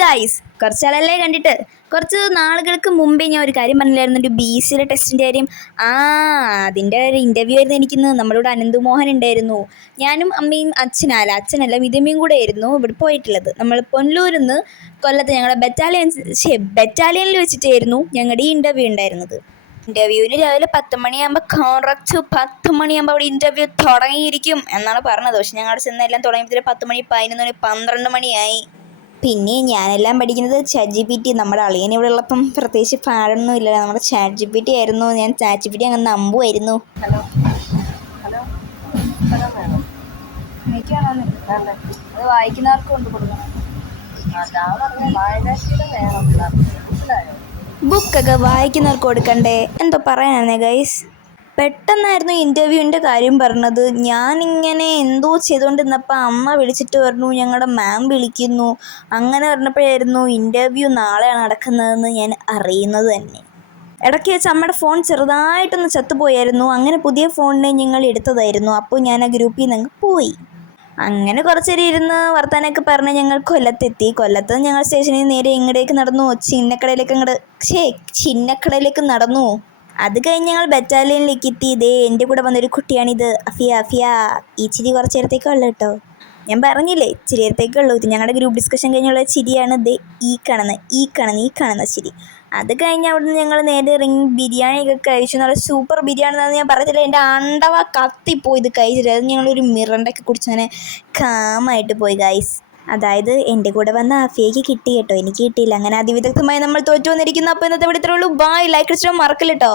Guys കുറച്ചാളല്ലേ കണ്ടിട്ട്. കുറച്ച് നാളുകൾക്ക് മുമ്പേ ഞാൻ ഒരു കാര്യം പറഞ്ഞില്ലായിരുന്നു, ഒരു BCയുടെ ടെസ്റ്റിൻ്റെ കാര്യം. അതിൻ്റെ ഒരു ഇൻ്റർവ്യൂ ആയിരുന്നു എനിക്കിന്ന്. നമ്മുടെ ഇവിടെ അനന്തുമോഹൻ ഉണ്ടായിരുന്നു. ഞാനും അമ്മയും അച്ഛനല്ല മിതമ്മയും കൂടെ ആയിരുന്നു ഇവിടെ പോയിട്ടുള്ളത്. നമ്മൾ പൊന്നൂരിൽ നിന്ന് കൊല്ലത്ത് ഞങ്ങളുടെ ബറ്റാലിയനിൽ വെച്ചിട്ടായിരുന്നു ഞങ്ങളുടെ ഈ ഇൻ്റർവ്യൂ ഉണ്ടായിരുന്നത്. ഇൻ്റർവ്യൂവിന് രാവിലെ 10 മണിയാകുമ്പോൾ കറക്റ്റ് 10 മണിയാകുമ്പോൾ അവിടെ ഇൻ്റർവ്യൂ തുടങ്ങിയിരിക്കും എന്നാണ് പറഞ്ഞത്. പക്ഷെ ഞങ്ങളുടെ ചെന്നെല്ലാം തുടങ്ങിയപ്പോൾ 10 മണി 11 മണി 12 മണിയായി. പിന്നെ ഞാനെല്ലാം പഠിക്കുന്നത് ChatGPT. നമ്മുടെ അളിയൻ ഇവിടെ ഉള്ളപ്പം പ്രത്യേകിച്ച് പാടൊന്നും ഇല്ല, നമ്മുടെ ChatGPT ആയിരുന്നു. ഞാൻ ChatGPT അങ്ങ് നമ്പുമായിരുന്നു. ഹലോ ഹലോ സ്ഥലം വേണം. അത് വായിക്കുന്നവർക്ക് കൊണ്ട് കൊടുക്കണം. ഞാൻ പറഞ്ഞ വായനാശീലം വേണം. മനസ്സിലായോ? ബുക്കൊക്കെ വായിക്കുന്നവർക്ക് കൊടുക്കണ്ടേ? എന്തോ പറയാനാണ് ഗൈസ്. പെട്ടെന്നായിരുന്നു ഇൻ്റർവ്യൂവിൻ്റെ കാര്യം പറഞ്ഞത്. ഞാനിങ്ങനെ എന്തോ ചെയ്തുകൊണ്ടിരുന്നപ്പോൾ അമ്മ വിളിച്ചിട്ട് പറഞ്ഞു ഞങ്ങളുടെ മാം വിളിക്കുന്നു. അങ്ങനെ പറഞ്ഞപ്പോഴായിരുന്നു ഇൻ്റർവ്യൂ നാളെയാണ് നടക്കുന്നതെന്ന് ഞാൻ അറിയുന്നത് തന്നെ. ഇടയ്ക്ക് വെച്ച് അമ്മയുടെ ഫോൺ ചെറുതായിട്ടൊന്ന് ചത്തുപോയായിരുന്നു. അങ്ങനെ പുതിയ ഫോണിനെ ഞങ്ങൾ എടുത്തതായിരുന്നു. അപ്പോൾ ഞാൻ ആ ഗ്രൂപ്പിൽ നിന്ന് അങ്ങ് പോയി. അങ്ങനെ കുറച്ച് നേരം ഇരുന്ന് വർത്താനൊക്കെ പറഞ്ഞ് ഞങ്ങൾ കൊല്ലത്തെത്തി. കൊല്ലത്ത് ഞങ്ങൾ സ്റ്റേഷനിൽ നേരെ ഇങ്ങടേക്ക് നടന്നു, ചിന്നക്കടയിലേക്ക് നടന്നു. അത് കഴിഞ്ഞ് ഞങ്ങൾ ബറ്റാലിയനിലേക്ക് എത്തി. ഇതേ എൻ്റെ കൂടെ വന്നൊരു കുട്ടിയാണിത്, അഫിയ. ഈ ചിരി കുറച്ച് നേരത്തേക്കുള്ളൂ കേട്ടോ. ഞാൻ പറഞ്ഞില്ലേ ചിരി നേരത്തേക്കുള്ളൂ. ഇത് ഞങ്ങളുടെ ഗ്രൂപ്പ് ഡിസ്കഷൻ കഴിഞ്ഞുള്ള ചിരിയാണ്. ഇത് ഈ കാണുന്ന ചിരി. അത് കഴിഞ്ഞ് അവിടുന്ന് ഞങ്ങൾ നേരെ ബിരിയാണിയൊക്കെ കഴിച്ചു. നല്ല സൂപ്പർ ബിരിയാണി എന്നാണ് ഞാൻ പറഞ്ഞില്ല, എൻ്റെ അണ്ടവ കത്തിപ്പോയി ഇത് കഴിച്ചിട്ട്. അത് ഞങ്ങളൊരു മിറണ്ടൊക്കെ കുടിച്ചങ്ങനെ കാമായിട്ട് പോയി ഗൈസ്. അതായത് എൻ്റെ കൂടെ വന്ന അഫിയയ്ക്ക് കിട്ടി കേട്ടോ, എനിക്ക് കിട്ടിയില്ല. അങ്ങനെ അതിവിദഗ്ധമായി നമ്മൾ തോറ്റു വന്നിരിക്കുന്നു. അപ്പോൾ ഇന്നത്തെ ഇവിടെ ഇത്രേ ഉള്ളൂ. ബൈ. ലൈക്ക് അടിച്ചിട്ട് മറക്കല്ലോ കേട്ടോ.